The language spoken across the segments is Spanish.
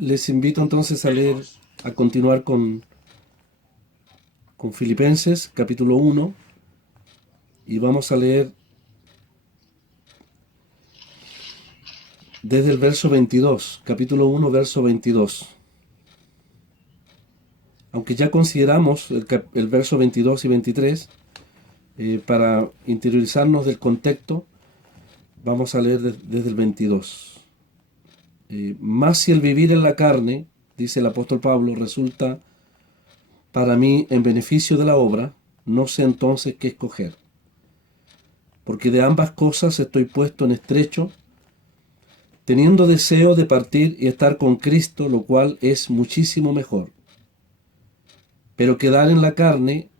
Les invito entonces a leer, a continuar con Filipenses capítulo 1 y vamos a leer desde el verso 22, capítulo 1, verso 22. Aunque ya consideramos el verso 22 y 23, para interiorizarnos del contexto, vamos a leer desde el 22. Más si el vivir en la carne, dice el apóstol Pablo, resulta para mí en beneficio de la obra, no sé entonces qué escoger. Porque de ambas cosas estoy puesto en estrecho, teniendo deseo de partir y estar con Cristo, lo cual es muchísimo mejor. Pero quedar en la carne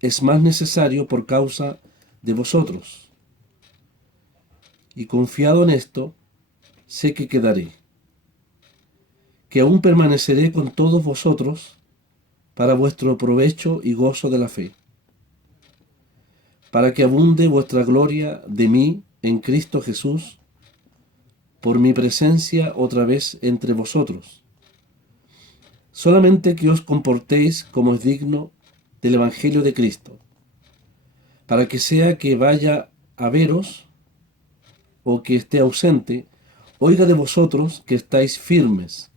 es más necesario por causa de vosotros. Y confiado en esto, sé que quedaré, que aún permaneceré con todos vosotros para vuestro provecho y gozo de la fe, para que abunde vuestra gloria de mí en Cristo Jesús, por mi presencia otra vez entre vosotros. Solamente que os comportéis como es digno del Evangelio de Cristo, para que sea que vaya a veros o que esté ausente, oiga de vosotros que estáis firmes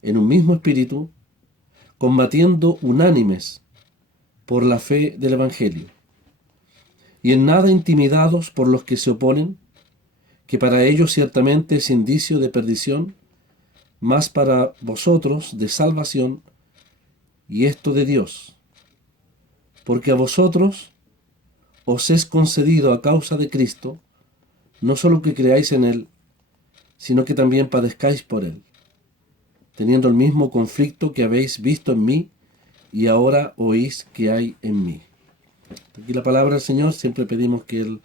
en un mismo espíritu, combatiendo unánimes por la fe del Evangelio, y en nada intimidados por los que se oponen, que para ellos ciertamente es indicio de perdición, mas para vosotros de salvación, y esto de Dios, porque a vosotros os es concedido a causa de Cristo, no solo que creáis en Él, sino que también padezcáis por Él, teniendo el mismo conflicto que habéis visto en mí y ahora oís que hay en mí. Aquí la palabra del Señor, siempre pedimos que Él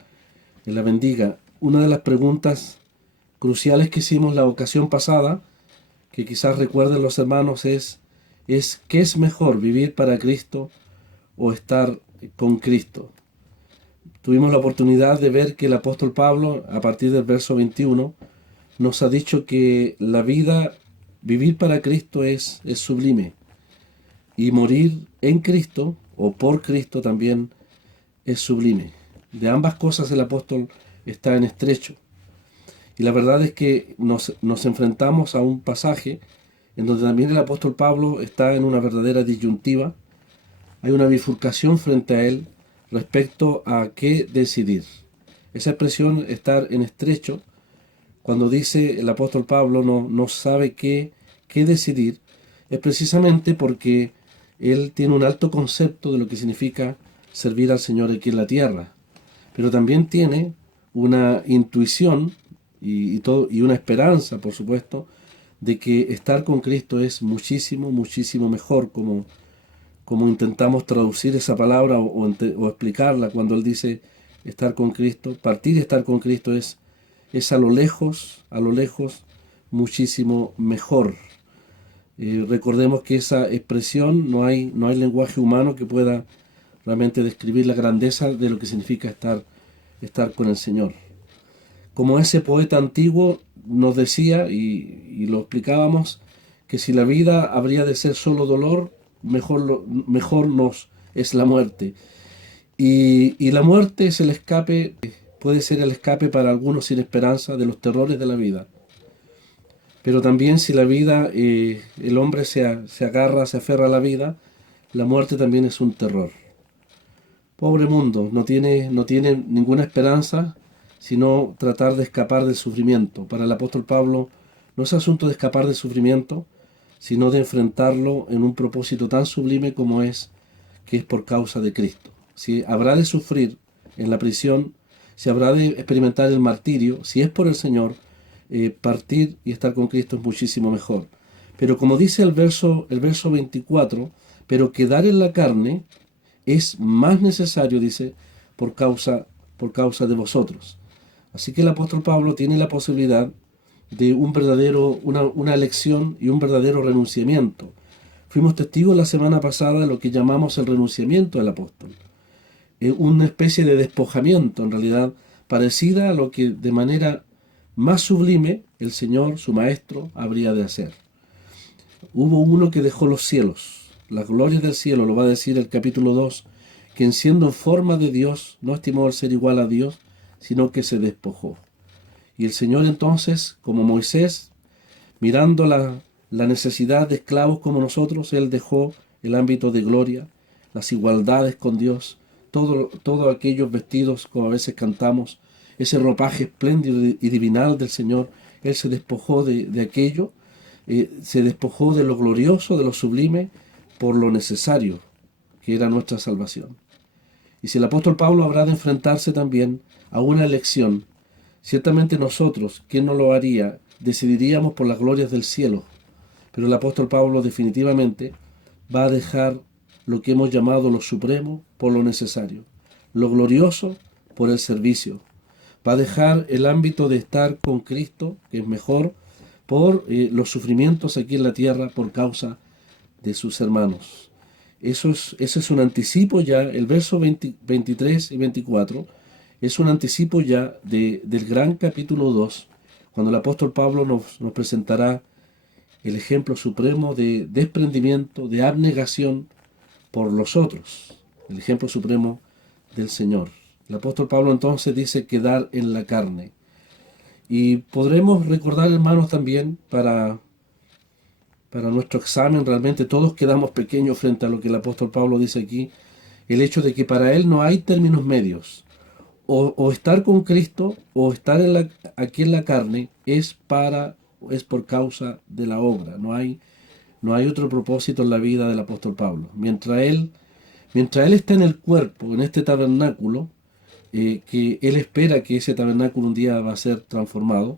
la bendiga. Una de las preguntas cruciales que hicimos la ocasión pasada, que quizás recuerden los hermanos, es ¿qué es mejor, vivir para Cristo o estar con Cristo? Tuvimos la oportunidad de ver que el apóstol Pablo, a partir del verso 21, nos ha dicho que la vida, vivir para Cristo es sublime, y morir en Cristo o por Cristo también es sublime. De ambas cosas el apóstol está en estrecho. Y la verdad es que nos enfrentamos a un pasaje en donde también el apóstol Pablo está en una verdadera disyuntiva. Hay una bifurcación frente a él respecto a qué decidir. Esa expresión, estar en estrecho, cuando dice el apóstol Pablo no sabe qué decidir, es precisamente porque él tiene un alto concepto de lo que significa servir al Señor aquí en la tierra, pero también tiene una intuición y una esperanza, por supuesto, de que estar con Cristo es muchísimo, muchísimo mejor, como intentamos traducir esa palabra o explicarla cuando él dice estar con Cristo. Partir y estar con Cristo es a lo lejos, muchísimo mejor. Recordemos que esa expresión no hay lenguaje humano que pueda realmente describir la grandeza de lo que significa estar con el Señor. Como ese poeta antiguo nos decía, y lo explicábamos, que si la vida habría de ser solo dolor, mejor nos es la muerte. Y la muerte es el escape, puede ser el escape para algunos sin esperanza de los terrores de la vida. Pero también si la vida, el hombre se agarra, se aferra a la vida, la muerte también es un terror. Pobre mundo, no tiene ninguna esperanza, sino tratar de escapar del sufrimiento. Para el apóstol Pablo no es asunto de escapar del sufrimiento, sino de enfrentarlo en un propósito tan sublime como que es por causa de Cristo. Si habrá de sufrir en la prisión, si habrá de experimentar el martirio, si es por el Señor, partir y estar con Cristo es muchísimo mejor. Pero como dice el verso 24, pero quedar en la carne es más necesario, dice, por causa de vosotros. Así que el apóstol Pablo tiene la posibilidad de una elección y un verdadero renunciamiento. Fuimos testigos la semana pasada de lo que llamamos el renunciamiento del apóstol. Una especie de despojamiento, en realidad, parecida a lo que de manera más sublime el Señor, su Maestro, habría de hacer. Hubo uno que dejó los cielos, las glorias del cielo, lo va a decir el capítulo 2, quien siendo en forma de Dios, no estimó el ser igual a Dios, sino que se despojó. Y el Señor entonces, como Moisés, mirando la necesidad de esclavos como nosotros, Él dejó el ámbito de gloria, las igualdades con Dios, todo aquellos vestidos, como a veces cantamos, ese ropaje espléndido y divinal del Señor. Él se despojó de aquello, se despojó de lo glorioso, de lo sublime, por lo necesario, que era nuestra salvación. Y si el apóstol Pablo habrá de enfrentarse también a una elección, ciertamente nosotros, ¿quién no lo haría?, decidiríamos por las glorias del cielo. Pero el apóstol Pablo definitivamente va a dejar lo que hemos llamado lo supremo por lo necesario, lo glorioso por el servicio. Va a dejar el ámbito de estar con Cristo, que es mejor, por los sufrimientos aquí en la tierra por causa de sus hermanos. Eso es un anticipo ya, el verso 23 y 24 es un anticipo ya del gran capítulo 2, cuando el apóstol Pablo nos presentará el ejemplo supremo de desprendimiento, de abnegación por los otros, el ejemplo supremo del Señor. El apóstol Pablo entonces dice quedar en la carne. Y podremos recordar, hermanos, también para nuestro examen, realmente todos quedamos pequeños frente a lo que el apóstol Pablo dice aquí, el hecho de que para él no hay términos medios. O estar con Cristo o estar aquí en la carne es por causa de la obra. No hay otro propósito en la vida del apóstol Pablo. Mientras él está en el cuerpo, en este tabernáculo, que él espera que ese tabernáculo un día va a ser transformado,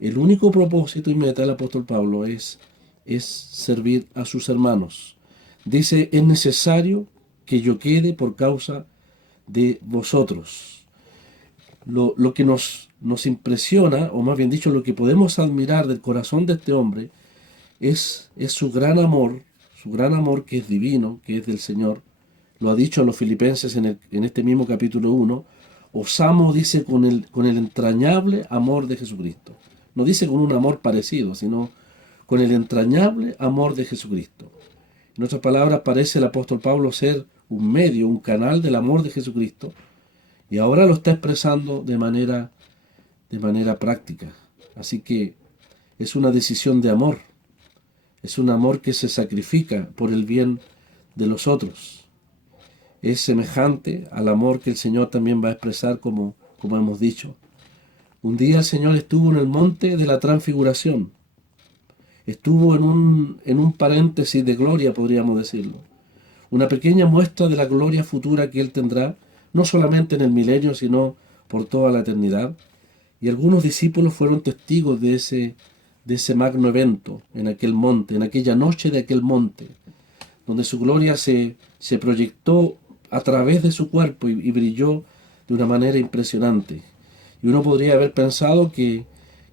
el único propósito y meta del apóstol Pablo es servir a sus hermanos. Dice, es necesario que yo quede por causa de vosotros. Lo que nos impresiona, o más bien dicho, lo que podemos admirar del corazón de este hombre, es su gran amor que es divino, que es del Señor. Lo ha dicho a los filipenses en este mismo capítulo 1. Os amo, dice, con el entrañable amor de Jesucristo. No dice con un amor parecido, sino con el entrañable amor de Jesucristo. En otras palabras, parece el apóstol Pablo ser un medio, un canal del amor de Jesucristo, y ahora lo está expresando de manera práctica. Así que es una decisión de amor. Es un amor que se sacrifica por el bien de los otros. Es semejante al amor que el Señor también va a expresar, como hemos dicho. Un día el Señor estuvo en el monte de la transfiguración. Estuvo en un paréntesis de gloria, podríamos decirlo. Una pequeña muestra de la gloria futura que Él tendrá, no solamente en el milenio, sino por toda la eternidad. Y algunos discípulos fueron testigos de ese magno evento en aquel monte, en aquella noche de aquel monte, donde su gloria se proyectó a través de su cuerpo y brilló de una manera impresionante. Y uno podría haber pensado que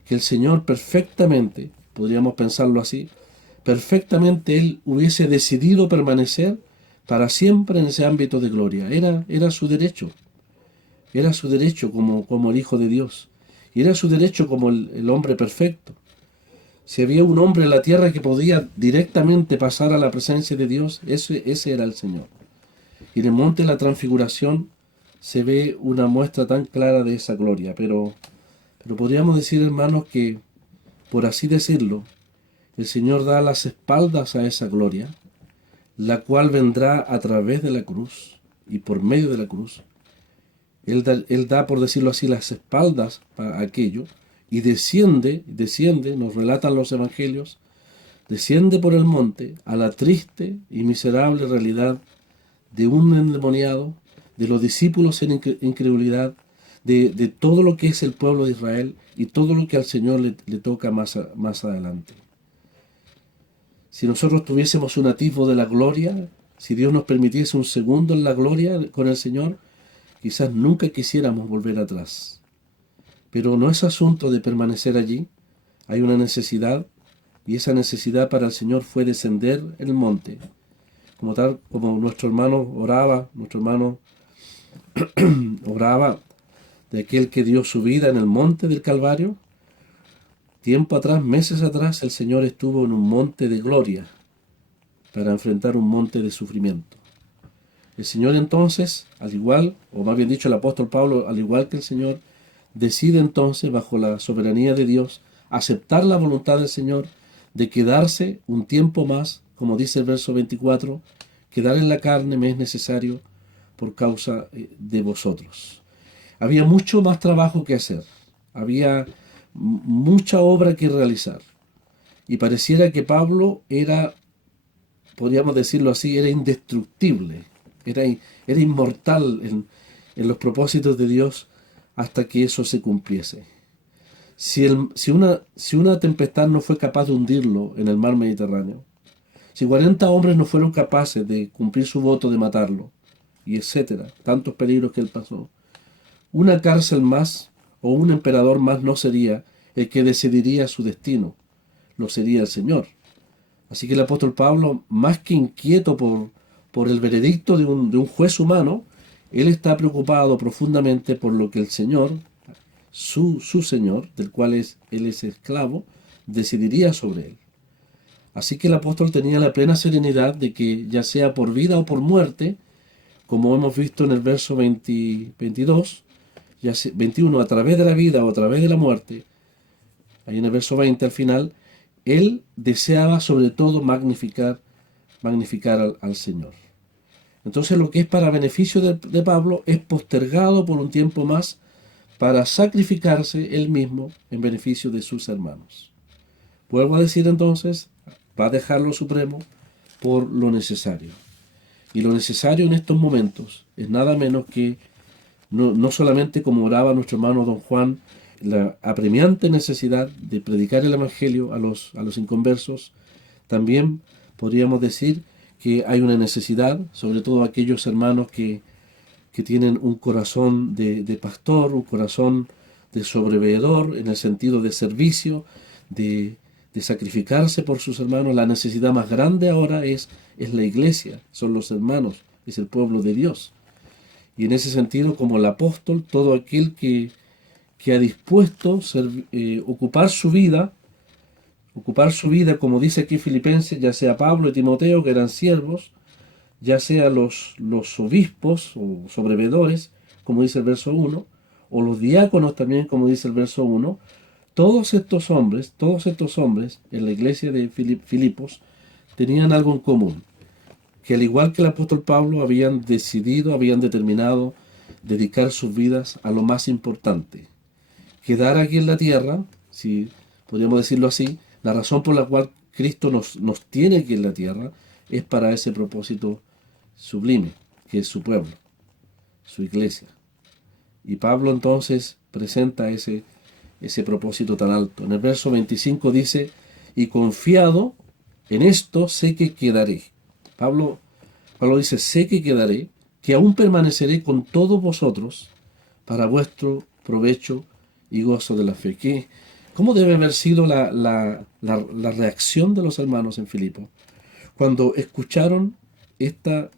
el Señor perfectamente, podríamos pensarlo así, perfectamente Él hubiese decidido permanecer para siempre en ese ámbito de gloria. Era su derecho. Era su derecho como el Hijo de Dios. Y era su derecho como el hombre perfecto. Si había un hombre en la tierra que podía directamente pasar a la presencia de Dios, ese era el Señor. Y en el monte de la transfiguración se ve una muestra tan clara de esa gloria. Pero podríamos decir, hermanos, que, por así decirlo, el Señor da las espaldas a esa gloria, la cual vendrá a través de la cruz y por medio de la cruz. Él da, por decirlo así, las espaldas a aquello y desciende, nos relatan los evangelios, desciende por el monte a la triste y miserable realidad de un endemoniado, de los discípulos en incredulidad, de todo lo que es el pueblo de Israel y todo lo que al Señor le toca más adelante. Si nosotros tuviésemos un atisbo de la gloria, si Dios nos permitiese un segundo en la gloria con el Señor, quizás nunca quisiéramos volver atrás. Pero no es asunto de permanecer allí. Hay una necesidad, y esa necesidad para el Señor fue descender en el monte. Como nuestro hermano oraba de aquel que dio su vida en el monte del Calvario. Tiempo atrás, meses atrás, el Señor estuvo en un monte de gloria para enfrentar un monte de sufrimiento. El Señor entonces, al igual, o más bien dicho el apóstol Pablo, al igual que el Señor, decide entonces, bajo la soberanía de Dios, aceptar la voluntad del Señor de quedarse un tiempo más, como dice el verso 24, quedar en la carne me es necesario por causa de vosotros. Había mucho más trabajo que hacer, había mucha obra que realizar, y pareciera que Pablo era, podríamos decirlo así, era indestructible, era, era inmortal en los propósitos de Dios hasta que eso se cumpliese. Si una tempestad no fue capaz de hundirlo en el mar Mediterráneo, si 40 hombres no fueron capaces de cumplir su voto de matarlo, y etcétera, tantos peligros que él pasó, una cárcel más o un emperador más no sería el que decidiría su destino, lo sería el Señor. Así que el apóstol Pablo, más que inquieto por el veredicto de un juez humano, él está preocupado profundamente por lo que el Señor, su Señor, del cual él es esclavo, decidiría sobre él. Así que el apóstol tenía la plena serenidad de que, ya sea por vida o por muerte, como hemos visto en el verso 22, 21, a través de la vida o a través de la muerte, ahí en el verso 20 al final, él deseaba sobre todo magnificar al Señor. Entonces lo que es para beneficio de Pablo es postergado por un tiempo más para sacrificarse él mismo en beneficio de sus hermanos. Vuelvo a decir entonces, va a dejar lo supremo por lo necesario. Y lo necesario en estos momentos es nada menos que, no solamente como oraba nuestro hermano don Juan, la apremiante necesidad de predicar el Evangelio a los inconversos, también podríamos decir que hay una necesidad, sobre todo aquellos hermanos que tienen un corazón de pastor, un corazón de sobreveedor, en el sentido de servicio, de sacrificarse por sus hermanos. La necesidad más grande ahora es la iglesia, son los hermanos, es el pueblo de Dios. Y en ese sentido, como el apóstol, todo aquel que ha dispuesto ocupar su vida, como dice aquí Filipenses, ya sea Pablo y Timoteo, que eran siervos, ya sea los obispos o sobrevedores, como dice el verso 1, o los diáconos también, como dice el verso 1, todos estos hombres en la iglesia de Filipos tenían algo en común, que al igual que el apóstol Pablo habían determinado dedicar sus vidas a lo más importante, quedar aquí en la tierra, si podríamos decirlo así. La razón por la cual Cristo nos tiene aquí en la tierra es para ese propósito sublime, que es su pueblo, su iglesia. Y Pablo entonces presenta ese propósito tan alto. En el verso 25 dice, y confiado en esto sé que quedaré. Pablo dice, sé que quedaré, que aún permaneceré con todos vosotros para vuestro provecho y gozo de la fe. ¿Cómo debe haber sido la reacción de los hermanos en Filipo cuando escucharon esta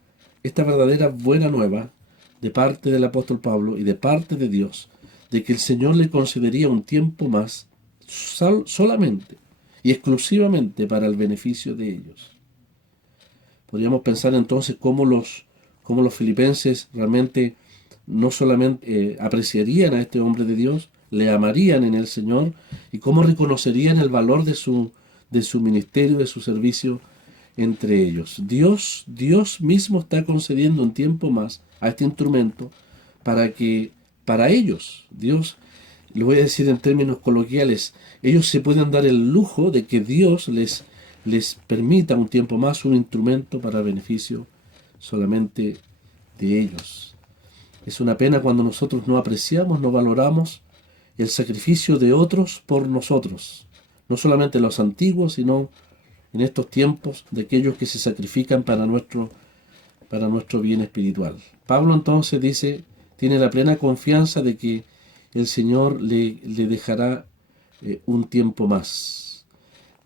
verdadera buena nueva de parte del apóstol Pablo y de parte de Dios, de que el Señor le concedería un tiempo más solamente y exclusivamente para el beneficio de ellos? Podríamos pensar entonces cómo los filipenses realmente no solamente apreciarían a este hombre de Dios, le amarían en el Señor, y cómo reconocerían el valor de su ministerio, de su servicio entre ellos. Dios mismo está concediendo un tiempo más a este instrumento para ellos, Dios, lo voy a decir en términos coloquiales, ellos se pueden dar el lujo de que Dios les permita un tiempo más un instrumento para beneficio solamente de ellos. Es una pena cuando nosotros no apreciamos, no valoramos el sacrificio de otros por nosotros, no solamente los antiguos, sino en estos tiempos de aquellos que se sacrifican para nuestro bien espiritual. Pablo entonces tiene la plena confianza de que el Señor le dejará un tiempo más.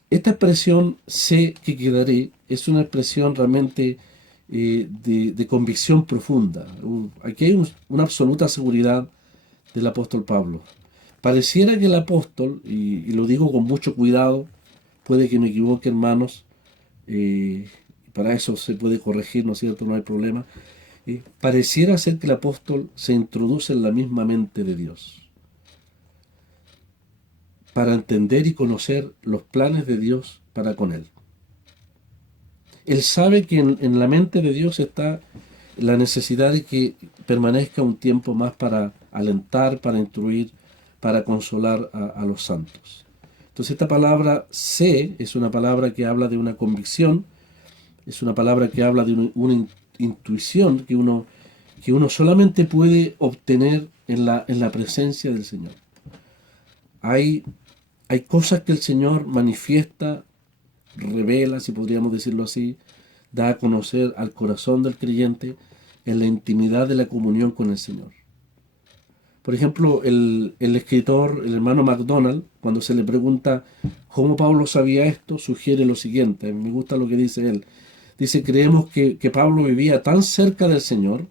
Esta expresión, sé que quedaré, es una expresión realmente de convicción profunda. Aquí hay una absoluta seguridad del apóstol Pablo. Pareciera que el apóstol, y lo digo con mucho cuidado, puede que me equivoque, hermanos, para eso se puede corregir, ¿no es cierto? No hay problema. Pareciera ser que el apóstol se introduce en la misma mente de Dios para entender y conocer los planes de Dios para con él. Él sabe que en la mente de Dios está la necesidad de que permanezca un tiempo más para alentar, para instruir, para consolar a los santos. Entonces esta palabra sé es una palabra que habla de una convicción, es una palabra que habla de una intuición que uno solamente puede obtener en la presencia del Señor. Hay, hay cosas que el Señor manifiesta, revela, si podríamos decirlo así, da a conocer al corazón del creyente en la intimidad de la comunión con el Señor. Por ejemplo, el escritor, el hermano MacDonald, cuando se le pregunta cómo Pablo sabía esto, sugiere lo siguiente. Me gusta lo que dice él. Dice, creemos que Pablo vivía tan cerca del Señor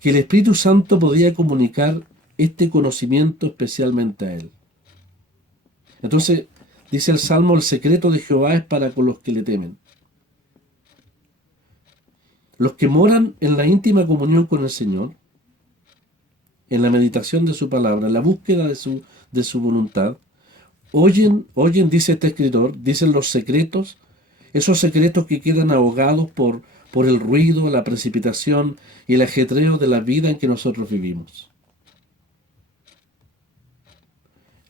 que el Espíritu Santo podía comunicar este conocimiento especialmente a él. Entonces, dice el Salmo, el secreto de Jehová es para con los que le temen. Los que moran en la íntima comunión con el Señor, en la meditación de su palabra, en la búsqueda de su voluntad, oyen, dice este escritor, dicen los secretos, esos secretos que quedan ahogados por el ruido, la precipitación y el ajetreo de la vida en que nosotros vivimos.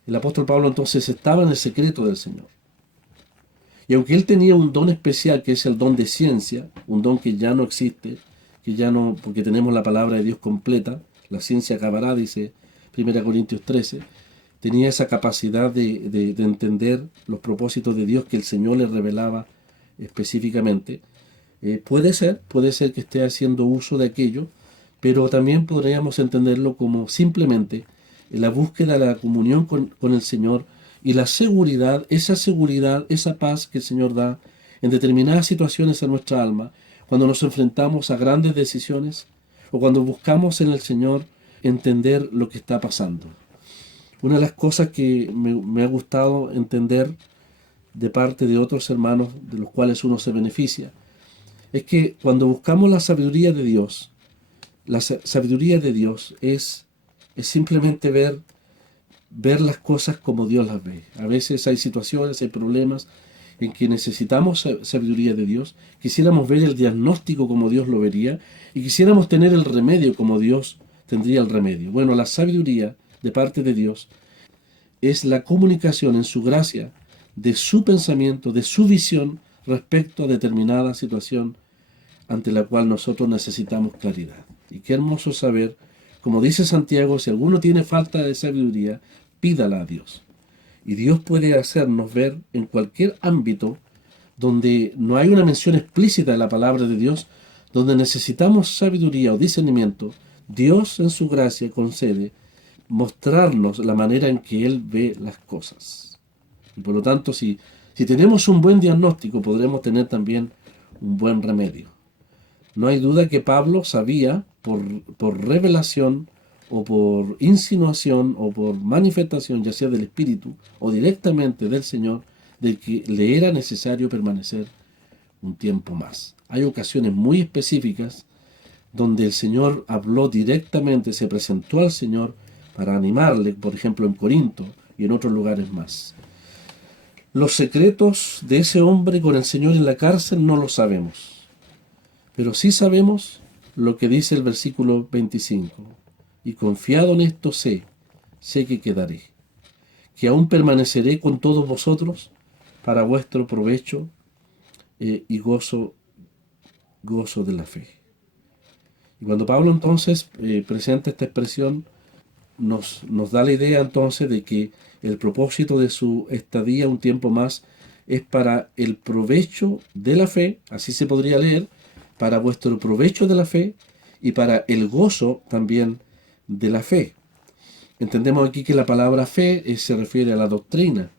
El apóstol Pablo entonces estaba en el secreto del Señor. Y aunque él tenía un don especial, que es el don de ciencia, un don que ya no existe, que ya no, porque tenemos la palabra de Dios completa, la ciencia acabará, dice 1 Corintios 13, tenía esa capacidad de entender los propósitos de Dios que el Señor le revelaba específicamente. Puede ser que esté haciendo uso de aquello, pero también podríamos entenderlo como simplemente la búsqueda de la comunión con el Señor y la seguridad, esa paz que el Señor da en determinadas situaciones en nuestra alma, cuando nos enfrentamos a grandes decisiones o cuando buscamos en el Señor entender lo que está pasando. Una de las cosas que me ha gustado entender de parte de otros hermanos de los cuales uno se beneficia, es que cuando buscamos la sabiduría de Dios, la sabiduría de Dios es simplemente ver las cosas como Dios las ve. A veces hay situaciones, hay problemas en que necesitamos sabiduría de Dios, quisiéramos ver el diagnóstico como Dios lo vería y quisiéramos tener el remedio como Dios tendría el remedio. Bueno, la sabiduría de parte de Dios es la comunicación en su gracia de su pensamiento, de su visión respecto a determinada situación ante la cual nosotros necesitamos claridad. Y qué hermoso saber, como dice Santiago, si alguno tiene falta de sabiduría, pídala a Dios. Y Dios puede hacernos ver en cualquier ámbito donde no hay una mención explícita de la palabra de Dios, donde necesitamos sabiduría o discernimiento, Dios en su gracia concede mostrarnos la manera en que Él ve las cosas. Y por lo tanto, si tenemos un buen diagnóstico, podremos tener también un buen remedio. No hay duda que Pablo sabía por revelación o por insinuación o por manifestación, ya sea del Espíritu o directamente del Señor, de que le era necesario permanecer un tiempo más. Hay ocasiones muy específicas donde el Señor habló directamente, se presentó al Señor para animarle, por ejemplo en Corinto y en otros lugares más. Los secretos de ese hombre con el Señor en la cárcel no los sabemos, pero sí sabemos lo que dice el versículo 25. Y confiado en esto sé que quedaré, que aún permaneceré con todos vosotros para vuestro provecho y gozo de la fe. Y cuando Pablo entonces presenta esta expresión, nos da la idea entonces de que el propósito de su estadía un tiempo más es para el provecho de la fe, así se podría leer, para vuestro provecho de la fe y para el gozo también de la fe. Entendemos aquí que la palabra fe se refiere a la doctrina.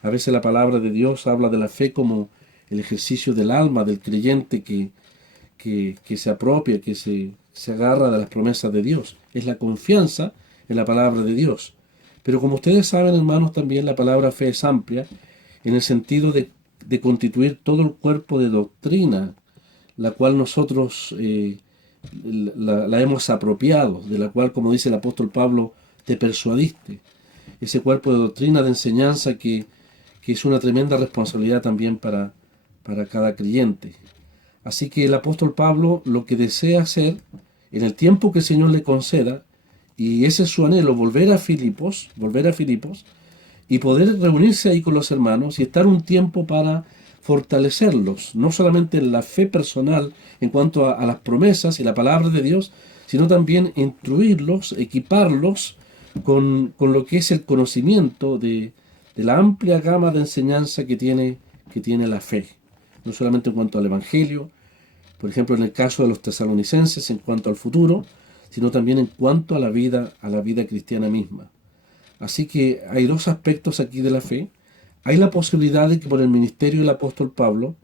A veces la palabra de Dios habla de la fe como el ejercicio del alma, del creyente que se apropia, que se agarra de las promesas de Dios. Es la confianza en la palabra de Dios. Pero como ustedes saben, hermanos, también la palabra fe es amplia en el sentido de constituir todo el cuerpo de doctrina, la cual nosotros la hemos apropiado, de la cual, como dice el apóstol Pablo, te persuadiste. Ese cuerpo de doctrina, de enseñanza que es una tremenda responsabilidad también para cada creyente. Así que el apóstol Pablo lo que desea hacer en el tiempo que el Señor le conceda, y ese es su anhelo, volver a Filipos y poder reunirse ahí con los hermanos y estar un tiempo para fortalecerlos, no solamente en la fe personal en cuanto a las promesas y la palabra de Dios, sino también instruirlos, equiparlos con lo que es el conocimiento de la amplia gama de enseñanza que tiene la fe, no solamente en cuanto al Evangelio, por ejemplo en el caso de los tesalonicenses en cuanto al futuro, sino también en cuanto a la vida cristiana misma. Así que hay dos aspectos aquí de la fe. Hay la posibilidad de que por el ministerio del apóstol Pablo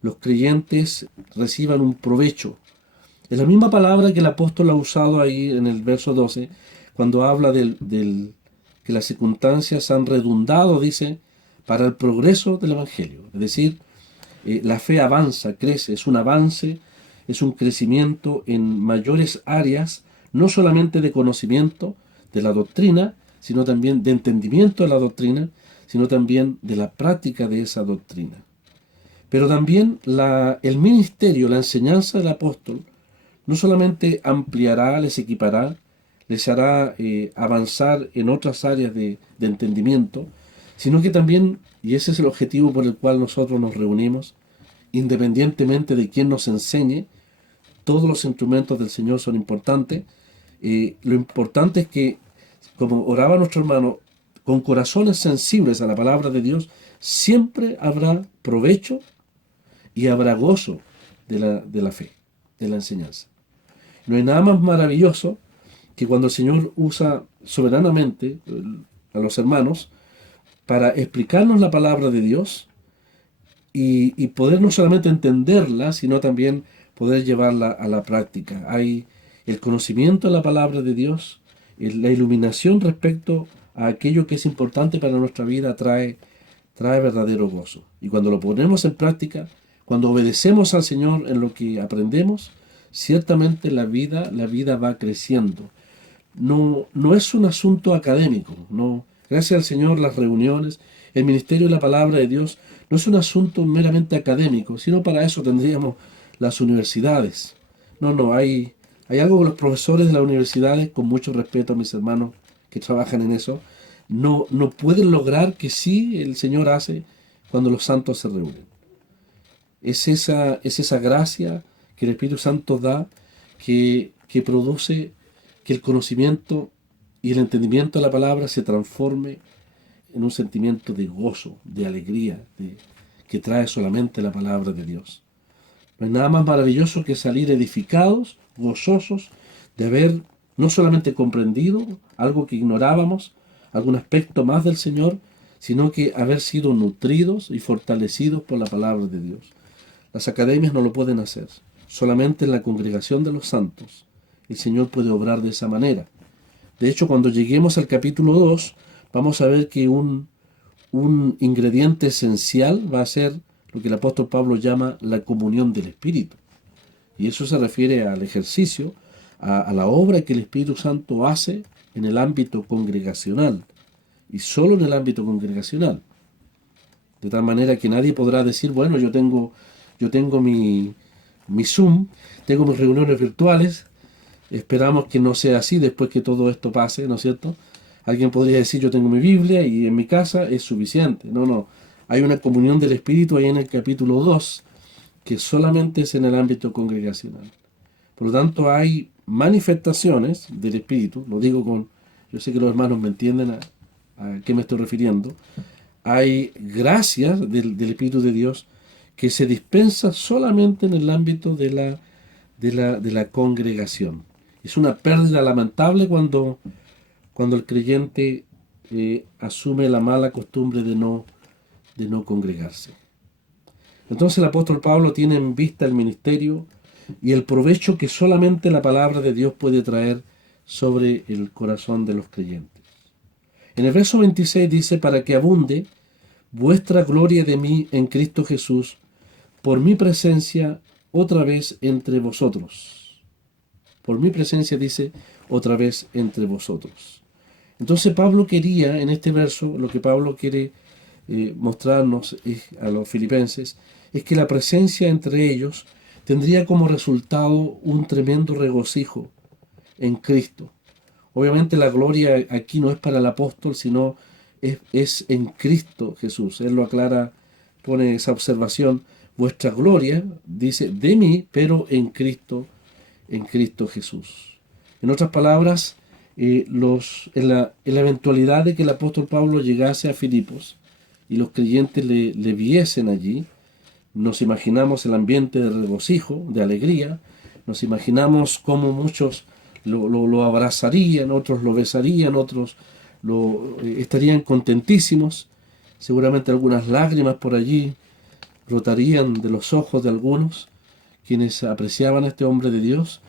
los creyentes reciban un provecho. Es la misma palabra que el apóstol ha usado ahí en el verso 12, cuando habla que las circunstancias han redundado, dice, para el progreso del Evangelio. Es decir, la fe avanza, crece, es un avance, es un crecimiento en mayores áreas, no solamente de conocimiento de la doctrina, sino también de entendimiento de la doctrina, sino también de la práctica de esa doctrina. Pero también el ministerio, la enseñanza del apóstol, no solamente ampliará, les equipará, les hará avanzar en otras áreas de entendimiento, sino que también, y ese es el objetivo por el cual nosotros nos reunimos, independientemente de quién nos enseñe, todos los instrumentos del Señor son importantes. Lo importante es que, como oraba nuestro hermano, con corazones sensibles a la palabra de Dios, siempre habrá provecho y habrá gozo de la fe, de la enseñanza. No hay nada más maravilloso que cuando el Señor usa soberanamente a los hermanos para explicarnos la palabra de Dios y poder no solamente entenderla, sino también poder llevarla a la práctica. Hay el conocimiento de la palabra de Dios, la iluminación respecto a aquello que es importante para nuestra vida trae verdadero gozo. Y cuando lo ponemos en práctica, cuando obedecemos al Señor en lo que aprendemos, ciertamente la vida va creciendo. No es un asunto académico, no. Gracias al Señor, las reuniones, el ministerio de la palabra de Dios, no es un asunto meramente académico, sino para eso tendríamos las universidades. Hay algo que los profesores de las universidades, con mucho respeto a mis hermanos que trabajan en eso, no pueden lograr que sí el Señor hace cuando los santos se reúnen. Es esa gracia que el Espíritu Santo da que produce que el conocimiento y el entendimiento de la palabra se transforme en un sentimiento de gozo, de alegría, que trae solamente la palabra de Dios. No hay nada más maravilloso que salir edificados, gozosos, de haber no solamente comprendido algo que ignorábamos, algún aspecto más del Señor, sino que haber sido nutridos y fortalecidos por la palabra de Dios. Las academias no lo pueden hacer. Solamente en la congregación de los santos el Señor puede obrar de esa manera. De hecho, cuando lleguemos al capítulo 2, vamos a ver que un ingrediente esencial va a ser lo que el apóstol Pablo llama la comunión del Espíritu. Y eso se refiere al ejercicio, a la obra que el Espíritu Santo hace en el ámbito congregacional. Y solo en el ámbito congregacional. De tal manera que nadie podrá decir, bueno, yo tengo mi Zoom, tengo mis reuniones virtuales, esperamos que no sea así después que todo esto pase, ¿no es cierto? Alguien podría decir, yo tengo mi Biblia y en mi casa es suficiente. No. Hay una comunión del Espíritu ahí en el capítulo 2, que solamente es en el ámbito congregacional. Por lo tanto, hay manifestaciones del Espíritu, lo digo yo sé que los hermanos me entienden a qué me estoy refiriendo. Hay gracias del Espíritu de Dios que se dispensa solamente en el ámbito de la congregación. Es una pérdida lamentable cuando el creyente asume la mala costumbre de no congregarse. Entonces el apóstol Pablo tiene en vista el ministerio y el provecho que solamente la palabra de Dios puede traer sobre el corazón de los creyentes. En el verso 26 dice, para que abunde vuestra gloria de mí en Cristo Jesús, por mi presencia otra vez entre vosotros. Por mi presencia dice otra vez entre vosotros. Entonces Pablo quería, en este verso, lo que Pablo quiere mostrarnos a los filipenses, es que la presencia entre ellos tendría como resultado un tremendo regocijo en Cristo. Obviamente la gloria aquí no es para el apóstol, sino es en Cristo Jesús. Él lo aclara, pone esa observación. Vuestra gloria, dice, de mí, pero en Cristo Jesús. En otras palabras, en la eventualidad de que el apóstol Pablo llegase a Filipos y los creyentes le viesen allí, nos imaginamos el ambiente de regocijo, de alegría, nos imaginamos cómo muchos lo abrazarían, otros lo besarían, otros estarían contentísimos, seguramente algunas lágrimas por allí brotarían de los ojos de algunos, quienes apreciaban a este hombre de Dios,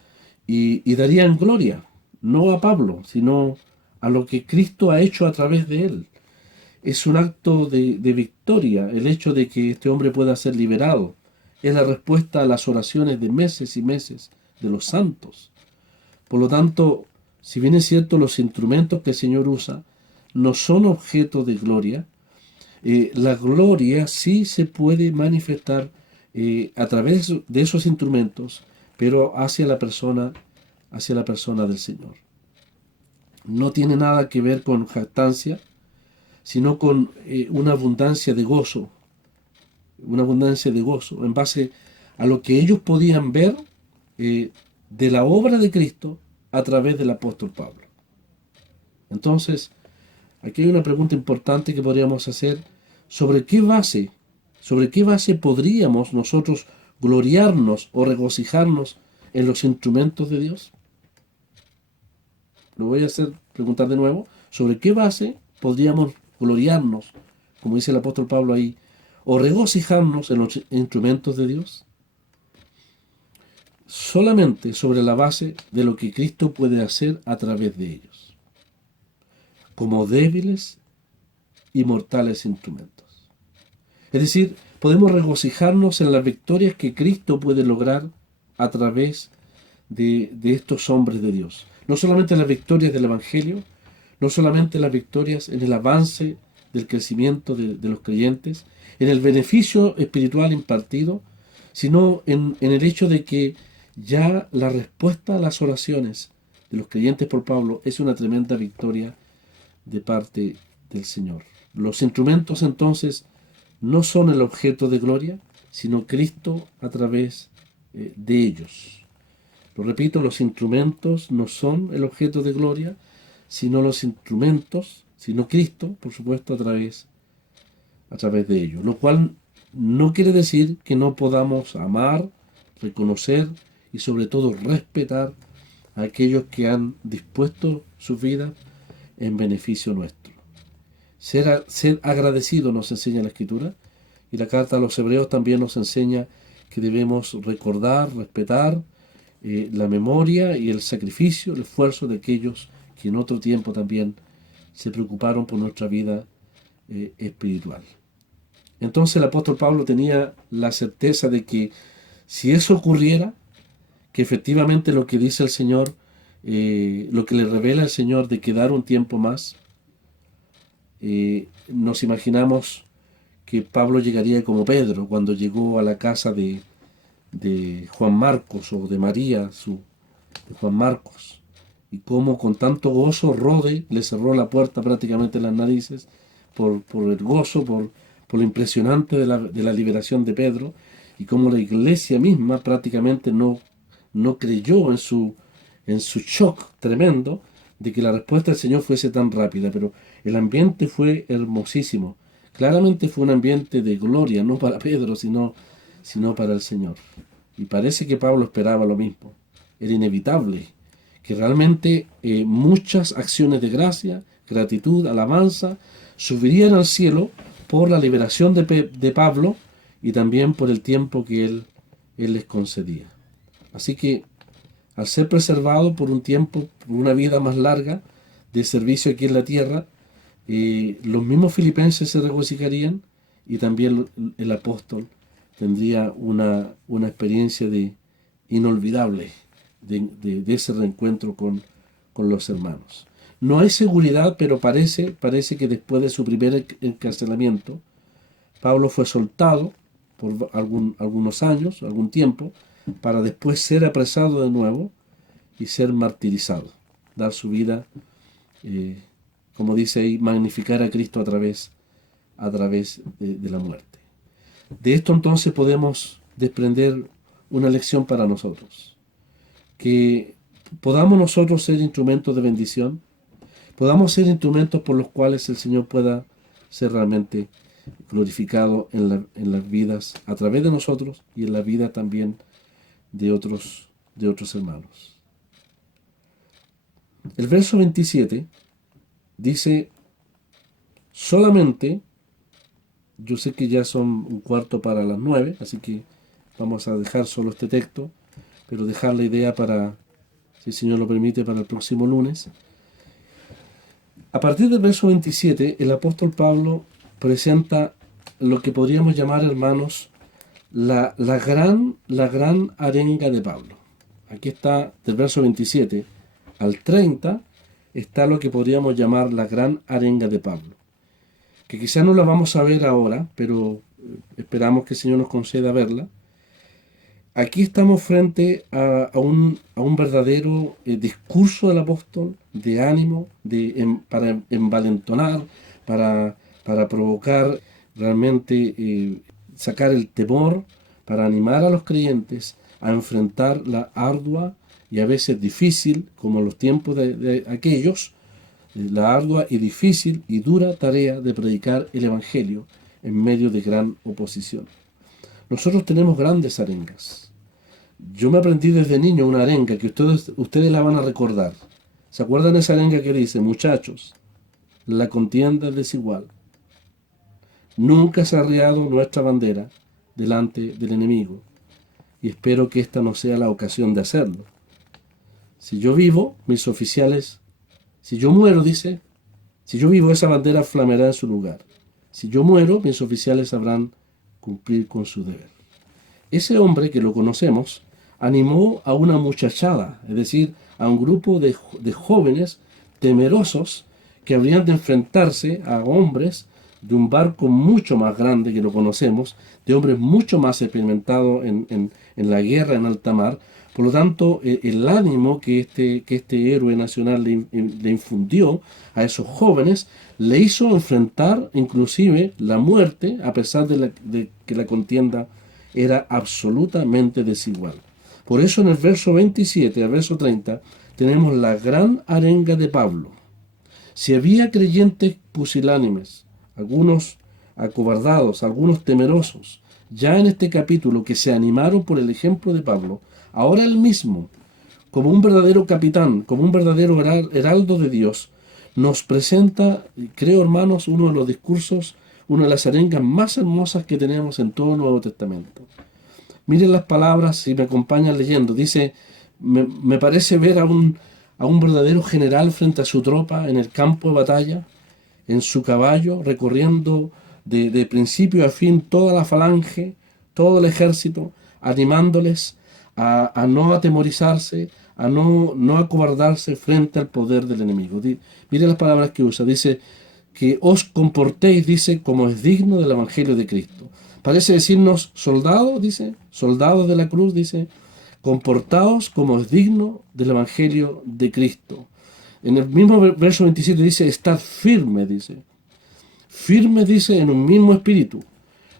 y darían gloria, no a Pablo, sino a lo que Cristo ha hecho a través de él. Es un acto de victoria el hecho de que este hombre pueda ser liberado. Es la respuesta a las oraciones de meses y meses de los santos. Por lo tanto, si bien es cierto, los instrumentos que el Señor usa no son objeto de gloria, la gloria sí se puede manifestar a través de esos instrumentos, pero hacia la persona del Señor. No tiene nada que ver con jactancia, sino con una abundancia de gozo en base a lo que ellos podían ver de la obra de Cristo a través del apóstol Pablo. Entonces, aquí hay una pregunta importante que podríamos hacer: ¿sobre qué base podríamos nosotros gloriarnos o regocijarnos en los instrumentos de Dios? Lo voy a preguntar de nuevo. ¿Sobre qué base podríamos gloriarnos, como dice el apóstol Pablo ahí, o regocijarnos en los instrumentos de Dios? Solamente sobre la base de lo que Cristo puede hacer a través de ellos, como débiles y mortales instrumentos. Es decir, podemos regocijarnos en las victorias que Cristo puede lograr a través de estos hombres de Dios. No solamente las victorias del Evangelio, no solamente las victorias en el avance del crecimiento de los creyentes, en el beneficio espiritual impartido, sino en el hecho de que ya la respuesta a las oraciones de los creyentes por Pablo es una tremenda victoria de parte del Señor. Los instrumentos entonces no son el objeto de gloria, sino Cristo a través de ellos. Lo repito, los instrumentos no son el objeto de gloria, sino Cristo, por supuesto, a través de ellos. Lo cual no quiere decir que no podamos amar, reconocer y sobre todo respetar a aquellos que han dispuesto sus vidas en beneficio nuestro. Ser agradecido nos enseña la Escritura, y la carta a los Hebreos también nos enseña que debemos recordar, respetar la memoria y el sacrificio, el esfuerzo de aquellos que en otro tiempo también se preocuparon por nuestra vida espiritual. Entonces el apóstol Pablo tenía la certeza de que si eso ocurriera, que efectivamente lo que dice el Señor, lo que le revela el Señor de quedar un tiempo más, nos imaginamos que Pablo llegaría como Pedro cuando llegó a la casa de Juan Marcos, o de María, de Juan Marcos, y cómo con tanto gozo Rode le cerró la puerta prácticamente en las narices por el gozo, por lo impresionante de la liberación de Pedro, y cómo la iglesia misma prácticamente no creyó en su shock tremendo de que la respuesta del Señor fuese tan rápida. Pero el ambiente fue hermosísimo. Claramente fue un ambiente de gloria, no para Pedro, sino para el Señor. Y parece que Pablo esperaba lo mismo. Era inevitable que realmente muchas acciones de gracia, gratitud, alabanza, subirían al cielo por la liberación de Pablo y también por el tiempo que él les concedía. Así que, al ser preservado por un tiempo, por una vida más larga de servicio aquí en la tierra, Los mismos filipenses se regocijarían y también el apóstol tendría una experiencia inolvidable de ese reencuentro con los hermanos. No hay seguridad, pero parece que después de su primer encarcelamiento, Pablo fue soltado por algunos años, algún tiempo, para después ser apresado de nuevo y ser martirizado, dar su vida, como dice ahí, magnificar a Cristo a través de la muerte. De esto entonces podemos desprender una lección para nosotros, que podamos nosotros ser instrumentos de bendición, podamos ser instrumentos por los cuales el Señor pueda ser realmente glorificado en las vidas a través de nosotros y en la vida también de otros hermanos. El verso 27 dice: solamente, yo sé que ya son 8:45, así que vamos a dejar solo este texto, pero dejar la idea para, si el Señor lo permite, para el próximo lunes. A partir del verso 27, el apóstol Pablo presenta lo que podríamos llamar, hermanos, la gran arenga de Pablo. Aquí está, del verso 27 al 30, está lo que podríamos llamar la gran arenga de Pablo, que quizás no la vamos a ver ahora, pero esperamos que el Señor nos conceda verla. Aquí estamos frente a un verdadero discurso del apóstol, de ánimo, para envalentonar, para provocar realmente, sacar el temor, para animar a los creyentes a enfrentar la ardua y a veces difícil, como los tiempos de aquellos, la ardua y difícil y dura tarea de predicar el Evangelio en medio de gran oposición. Nosotros tenemos grandes arengas. Yo me aprendí desde niño una arenga que ustedes la van a recordar. ¿Se acuerdan de esa arenga que dice: muchachos, la contienda es desigual? Nunca se ha arriado nuestra bandera delante del enemigo, y espero que esta no sea la ocasión de hacerlo. Si yo vivo, mis oficiales, si yo muero, dice, si yo vivo, esa bandera flameará en su lugar. Si yo muero, mis oficiales sabrán cumplir con su deber. Ese hombre, que lo conocemos, animó a una muchachada, es decir, a un grupo de jóvenes temerosos que habrían de enfrentarse a hombres de un barco mucho más grande que lo conocemos, de hombres mucho más experimentados en la guerra en alta mar. Por lo tanto, el ánimo que este héroe nacional le infundió a esos jóvenes le hizo enfrentar inclusive la muerte, a pesar de que la contienda era absolutamente desigual. Por eso en el verso 27 al verso 30 tenemos la gran arenga de Pablo. Si había creyentes pusilánimes, algunos acobardados, algunos temerosos, ya en este capítulo, que se animaron por el ejemplo de Pablo, ahora él mismo, como un verdadero capitán, como un verdadero heraldo de Dios, nos presenta, creo, hermanos, uno de los discursos, una de las arengas más hermosas que tenemos en todo el Nuevo Testamento. Miren las palabras, si me acompañan leyendo. Dice: me parece ver a un verdadero general frente a su tropa en el campo de batalla, en su caballo, recorriendo de principio a fin toda la falange, todo el ejército, animándoles a no atemorizarse, a no acobardarse frente al poder del enemigo. Miren las palabras que usa. Dice que os comportéis, dice, como es digno del Evangelio de Cristo. Parece decirnos: soldados, dice, soldados de la cruz, dice, comportaos como es digno del Evangelio de Cristo. En el mismo verso 27 dice: estad firme, dice. Firme, dice, en un mismo espíritu.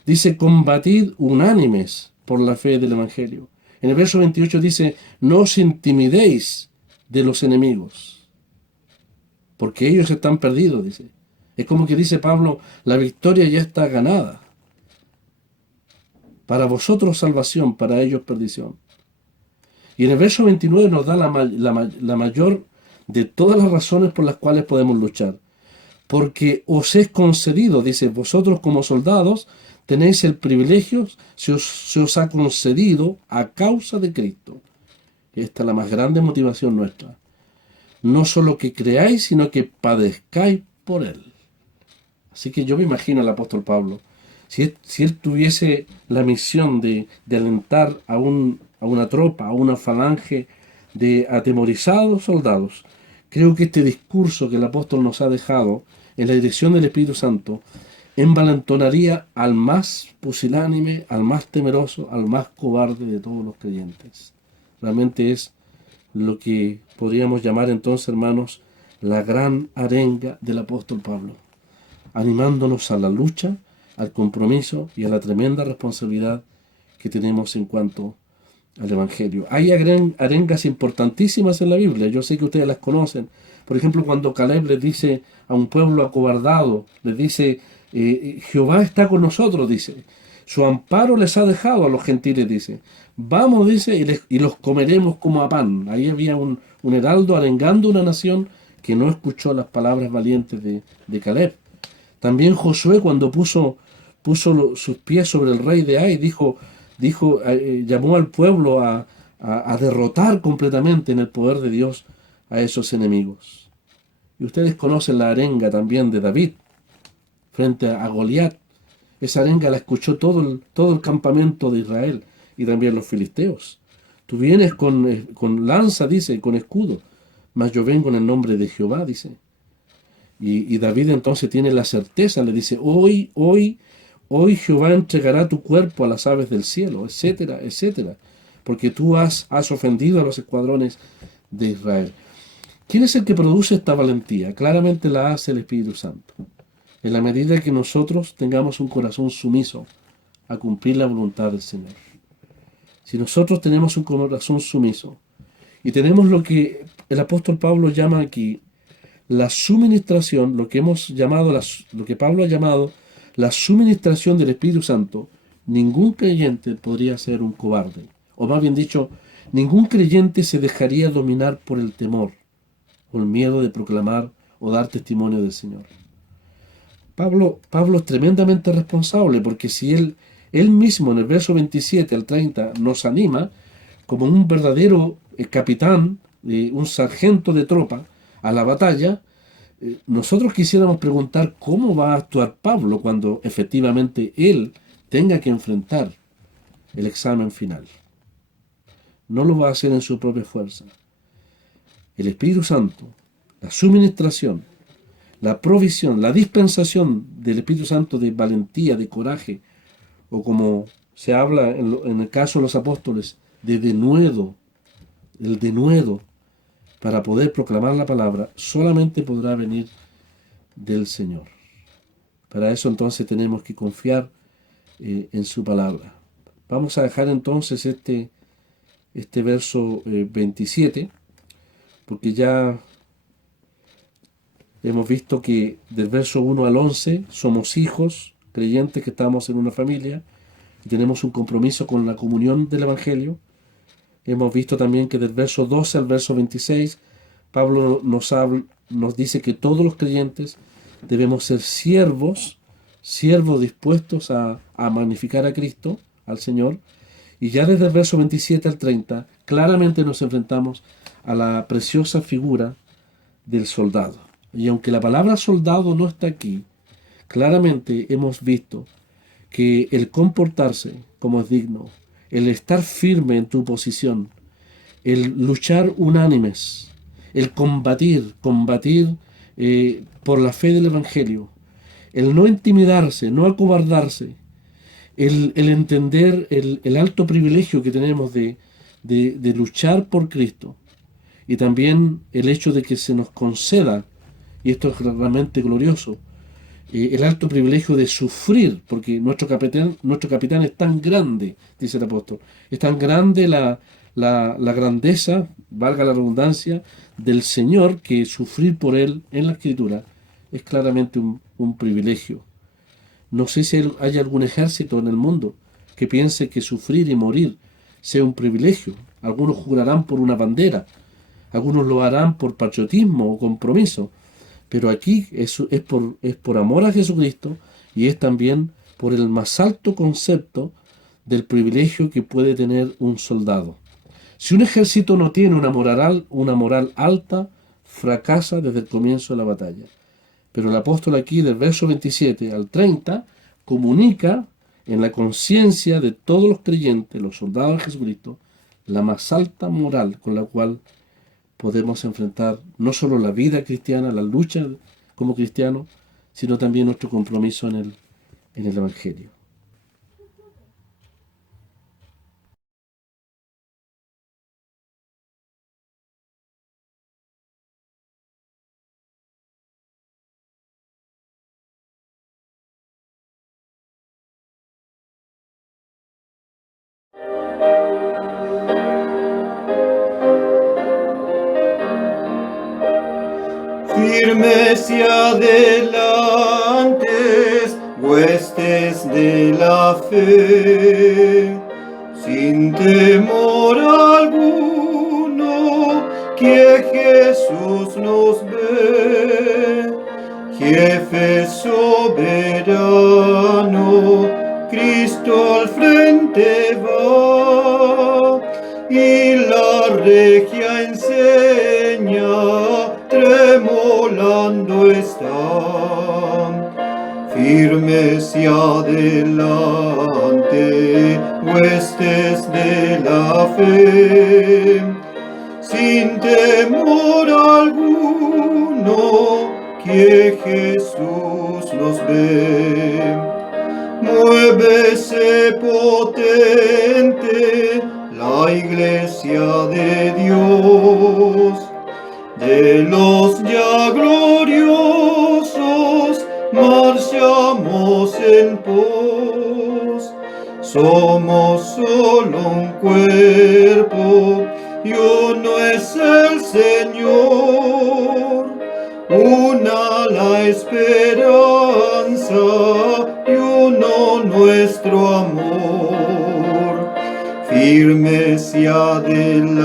Dice: combatid unánimes por la fe del Evangelio. En el verso 28 dice: no os intimidéis de los enemigos, porque ellos están perdidos, dice. Es como que dice Pablo: la victoria ya está ganada. Para vosotros salvación, para ellos perdición. Y en el verso 29 nos da la mayor de todas las razones por las cuales podemos luchar. Porque os es concedido, dice, vosotros como soldados tenéis el privilegio, se os ha concedido a causa de Cristo. Esta es la más grande motivación nuestra. No solo que creáis, sino que padezcáis por Él. Así que yo me imagino al apóstol Pablo, si él tuviese la misión de alentar a una tropa, a una falange de atemorizados soldados, creo que este discurso que el apóstol nos ha dejado en la dirección del Espíritu Santo envalentonaría al más pusilánime, al más temeroso, al más cobarde de todos los creyentes. Realmente es lo que podríamos llamar entonces, hermanos, la gran arenga del apóstol Pablo, animándonos a la lucha, al compromiso y a la tremenda responsabilidad que tenemos en cuanto al Evangelio. Hay arengas importantísimas en la Biblia, yo sé que ustedes las conocen. Por ejemplo, cuando Caleb les dice a un pueblo acobardado, les dice, Jehová está con nosotros, dice, su amparo les ha dejado a los gentiles, dice, vamos, dice, y los comeremos como a pan. Ahí había un heraldo arengando una nación que no escuchó las palabras valientes de Caleb. También Josué, cuando puso sus pies sobre el rey de Ai, llamó al pueblo a derrotar completamente en el poder de Dios a esos enemigos. Y ustedes conocen la arenga también de David frente a Goliat. Esa arenga la escuchó todo el campamento de Israel y también los filisteos. Tú vienes con lanza, dice, con escudo, mas yo vengo en el nombre de Jehová, dice. Y David entonces tiene la certeza, le dice, hoy Jehová entregará tu cuerpo a las aves del cielo, etcétera, etcétera, porque tú has ofendido a los escuadrones de Israel. ¿Quién es el que produce esta valentía? Claramente la hace el Espíritu Santo. En la medida que nosotros tengamos un corazón sumiso a cumplir la voluntad del Señor. Si nosotros tenemos un corazón sumiso y tenemos lo que el apóstol Pablo llama aquí la suministración, lo que Pablo ha llamado la suministración del Espíritu Santo, ningún creyente podría ser un cobarde. O más bien dicho, ningún creyente se dejaría dominar por el temor o el miedo de proclamar o dar testimonio del Señor. Pablo es tremendamente responsable, porque si él mismo en el verso 27 al 30 nos anima como un verdadero capitán, un sargento de tropa a la batalla, nosotros quisiéramos preguntar cómo va a actuar Pablo cuando efectivamente él tenga que enfrentar el examen final. No lo va a hacer en su propia fuerza. El Espíritu Santo, la suministración, la provisión, la dispensación del Espíritu Santo de valentía, de coraje, o como se habla en el caso de los apóstoles, de denuedo, el denuedo para poder proclamar la palabra, solamente podrá venir del Señor. Para eso entonces tenemos que confiar en su palabra. Vamos a dejar entonces este verso 27, porque ya hemos visto que del verso 1 al 11 somos hijos creyentes que estamos en una familia y tenemos un compromiso con la comunión del Evangelio. Hemos visto también que del verso 12 al verso 26 Pablo nos dice que todos los creyentes debemos ser siervos dispuestos a magnificar a Cristo, al Señor. Y ya desde el verso 27 al 30 claramente nos enfrentamos a la preciosa figura del soldado. Y aunque la palabra soldado no está aquí, claramente hemos visto que el comportarse como es digno, el estar firme en tu posición, el luchar unánimes, el combatir por la fe del Evangelio, el no intimidarse, no acobardarse, el entender el alto privilegio que tenemos de luchar por Cristo, y también el hecho de que se nos conceda, y esto es realmente glorioso, el alto privilegio de sufrir, porque nuestro capitán es tan grande, dice el apóstol, es tan grande la grandeza, valga la redundancia, del Señor, que sufrir por Él en la Escritura es claramente un privilegio. No sé si hay algún ejército en el mundo que piense que sufrir y morir sea un privilegio. Algunos jurarán por una bandera, algunos lo harán por patriotismo o compromiso, pero aquí es por amor a Jesucristo, y es también por el más alto concepto del privilegio que puede tener un soldado. Si un ejército no tiene una moral alta, fracasa desde el comienzo de la batalla. Pero el apóstol aquí, del verso 27 al 30, comunica en la conciencia de todos los creyentes, los soldados de Jesucristo, la más alta moral con la cual podemos enfrentar no solo la vida cristiana, la lucha como cristianos, sino también nuestro compromiso en el Evangelio. Firmes y adelantes, huestes de la fe, sin temor alguno, que Jesús nos ve, jefe soberano, Cristo al frente va, y la regia enseña, tremolando están, firmes y adelante, huestes de la fe, sin temor alguno, que Jesús nos ve. Muévese potente la iglesia de Dios, de los ya gloriosos marchamos en pos. Somos solo un cuerpo y uno es el Señor. Una la esperanza y uno nuestro amor. Firmes y adelantes,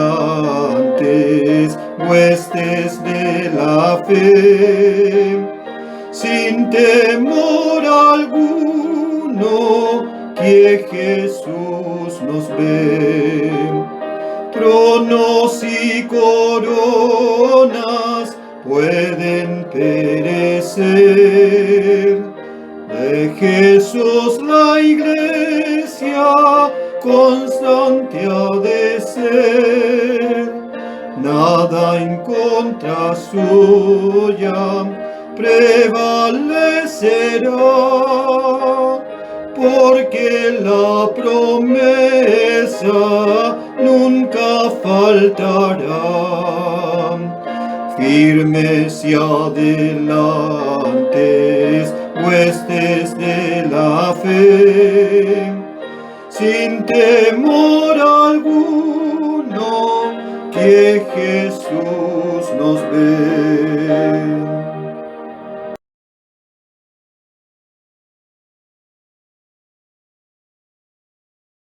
huestes de la fe, sin temor alguno, que Jesús nos ve. Tronos y coronas pueden perecer, de Jesús la iglesia constante ha de ser. Nada en contra suya prevalecerá, porque la promesa nunca faltará. Firmes y adelantes, huestes de la fe, sin temor alguno, que Jesús nos ve.